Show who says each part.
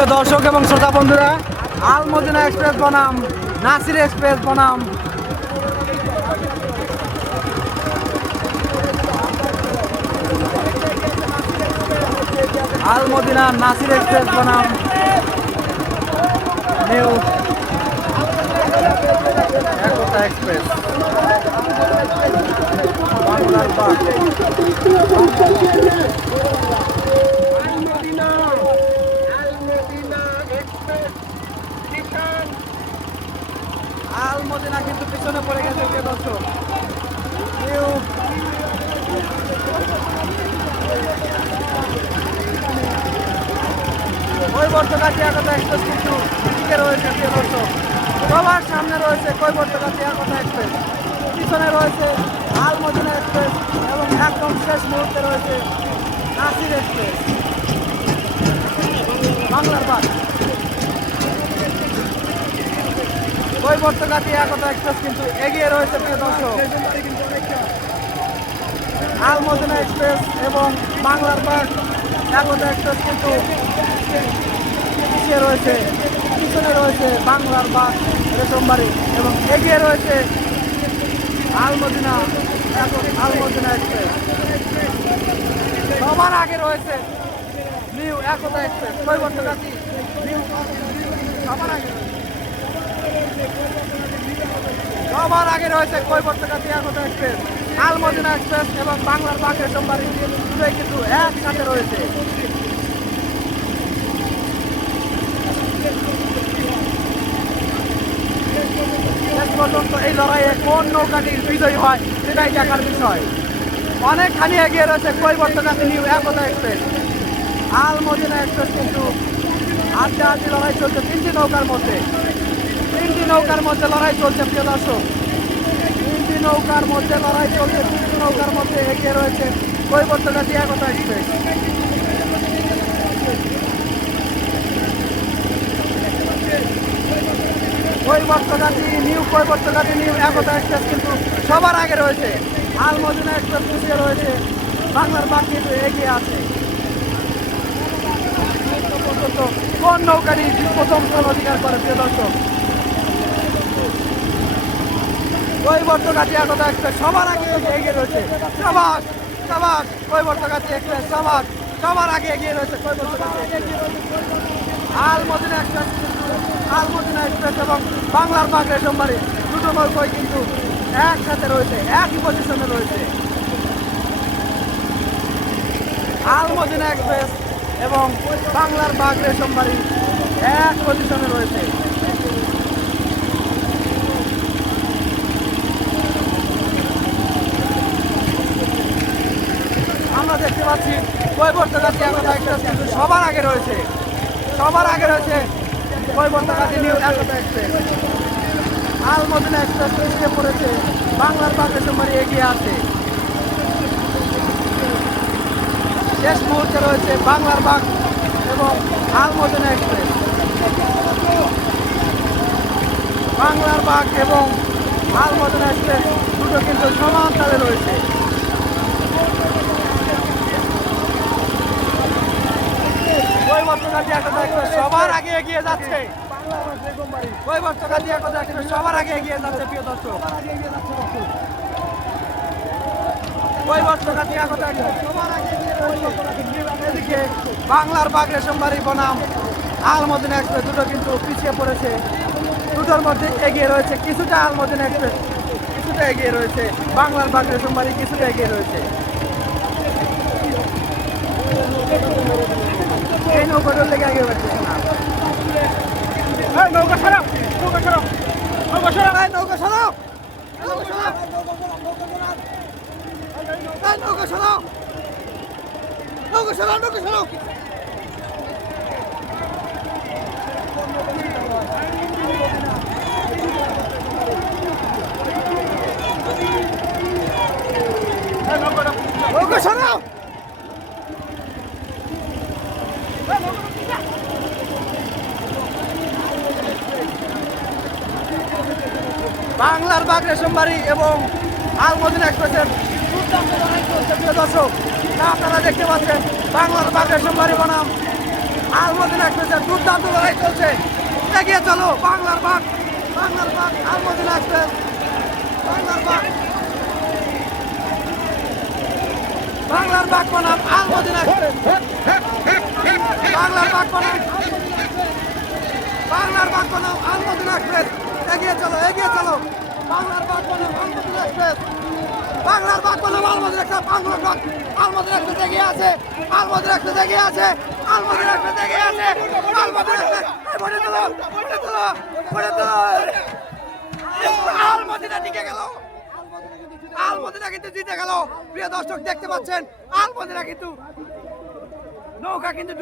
Speaker 1: প্রিয় দর্শক এবং শ্রোতা বন্ধুরা, আলমদিনা এক্সপ্রেস বনাম, নাসির এক্সপ্রেস বনাম। আলমদিনা, নাসির এক্সপ্রেস বনাম। New express. বাংলার বাস
Speaker 2: আলমদিনা আলমদিনা এক্সপ্রেস কিষান
Speaker 1: আলমদিনা কিন্তু পিছনে পড়ে গেছে প্রিয় দর্শক। নিউ কৈবর্তকাছি একতা এক্সপ্রেস কিন্তু দিকে রয়েছে প্রিয় দর্শক। সবার সামনে রয়েছে কৈবর্তকাছি একতা এক্সপ্রেস পিছনে রয়েছে আলমদিনা এক্সপ্রেস এবং একদম শেষ মুহূর্তে রয়েছে নাসির এক্সপ্রেস বাংলার বাস কৈবর্তকাছি একতা এক্সপ্রেস কিন্তু এগিয়ে রয়েছে, প্রিয় দর্শক। আলমদিনা এক্সপ্রেস এবং বাংলার বাস একতা এক্সপ্রেস কিন্তু পিছিয়ে রয়েছে, পিছনে রয়েছে বাংলার বাস রেশমবাড়ি এবং এগিয়ে রয়েছে আলমদিনা আলমদিনা এক্সপ্রেস। সবার আগে রয়েছে নিউ একতা এক্সপ্রেস কৈবর্তকাছি নিউ সবার আগে। সবার আগে রয়েছে কৈবর্তকাছি একতা এক্সপ্রেস, আলমদিনা এক্সপ্রেস এবং বাংলার বাস রেশমবাড়ি দুটোই কিন্তু একসাথে রয়েছে। এই লড়াইয়ে কোন নৌকাটি বিজয়ী হয় সেটাই দেখার বিষয়। অনেকখানি এগিয়ে রয়েছে কৈবর্তকাছি new Ekta express. Almadina express কিন্তু আজকে আজকে লড়াই চলছে তিনটি নৌকার মধ্যে। নৌকার মধ্যে লড়াই চলছে, প্রিয় দর্শক। তিনটি নৌকার মধ্যে লড়াই চলছে, তিনটি নৌকার মধ্যে এগিয়ে রয়েছে কৈবর্তকাছি একতা এক্সপ্রেস কৈবর্তকাছি নিউ কৈবর্তকাছি নিউ একতা এক্সপ্রেস কিন্তু সবার আগে রয়েছে। আলমদিনা এক্সপ্রেস পিছিয়ে রয়েছে, বাংলার বাঘ কিন্তু এগিয়ে আছে। কোন নৌকাটি প্রথম স্থান অধিকার করে, প্রিয় দর্শক? কৈবর্তকাছি একতা এক্সপ্রেস সবার আগে এগিয়ে রয়েছে। সবার সবার কৈবর্তকাছি এক্সপ্রেস সবার সবার আগে এগিয়ে রয়েছে কৈবর্তকাছি আলমদিনা এক্সপ্রেস কিন্তু আলমদিনা এক্সপ্রেস এবং বাংলার বাঘ রেশমবাড়ি দুটো নৌকোই কিন্তু একসাথে রয়েছে, একই পজিশনে রয়েছে। আলমদিনা এক্সপ্রেস এবং বাংলার বাঘ রেশমবাড়ি এক পজিশনে রয়েছে। পাচ্ছি। এক্সপ্রেস কিন্তু সবার আগে রয়েছে। সবার আগে রয়েছে কৈবর্তকাছি নিউ একতা এক্সপ্রেস পিছিয়ে পড়েছে। বাংলার এগিয়ে আছে। শেষ মুহূর্তে রয়েছে বাংলার বাঘ এবং আলমদিনা এক্সপ্রেস। বাংলার বাঘ এবং আলমদিনা এক্সপ্রেস দুটো কিন্তু সমান তালে রয়েছে। সবার আগে এগিয়ে যাচ্ছে। কৈবর্তকাছি একতা এক্সপ্রেস সবার আগে এগিয়ে যাচ্ছে, প্রিয় দর্শক। কৈবর্তকাছি একতা এক্সপ্রেস সবার আগে এদিকে বাংলার বাঘ রেশমবাড়ি বনাম। আলমদিনা এক্সপ্রেস দুটো কিন্তু পিছিয়ে পড়েছে। দুটোর মধ্যে এগিয়ে রয়েছে কিছুটা আলমদিনা এক্সপ্রেস, কিছুটা এগিয়ে রয়েছে। বাংলার বাঘ রেশমবাড়ি কিছুটা এগিয়ে রয়েছে। এই নৌকাটার লেগে আগে
Speaker 2: নৌকা সরাও নৌকা সরাও নৌকা সরাও
Speaker 1: নৌকা সরাও নৌকা সরাও নৌকা সরাও নৌকা সরাও নৌকা সরাও
Speaker 2: এই নৌকাটা
Speaker 1: নৌকা সরাও বাংলার বাঘ রেশমবাড়ি এবং আলমদিন এক্সপ্রেসের প্রিয় দর্শক আপনারা দেখতে পাচ্ছেন, বাংলার বাঘ রেশমবাড়ি বনাম। আলমদিনা এক্সপ্রেসের দুর্দান্ত লড়াই চলছে। এগিয়ে চলো, বাংলার বাঘ বাংলার বাঘ আলমদিনা এক্সপ্রেস, বাংলার বাঘ বাংলার বাঘ বনাম, আলমদিনা এক্সপ্রেস। বাংলার বাঘ বনাম বাংলার বাঘ বনাম, আলমদিনা এক্সপ্রেস। এগিয়ে চলো এগিয়ে চলো। বাংলার বাঘ বনাম আলমদিনা এক্সপ্রেস বাংলার বাঘ বনাম আলমদিনা এক্সপ্রেস বাংলার আছে। আলমদিনা এক্সপ্রেস এগিয়ে আছে। আলমদিনা এক্সপ্রেস এগিয়ে আছে। আলমদিনা এক্সপ্রেস ভরে তোলো ভরে তোলো ভরে তোলো কিন্তু জিতে গেল। প্রিয় দর্শক, দেখতে পাচ্ছেন, আলমদিনা কিন্তু নৌকা কিন্তু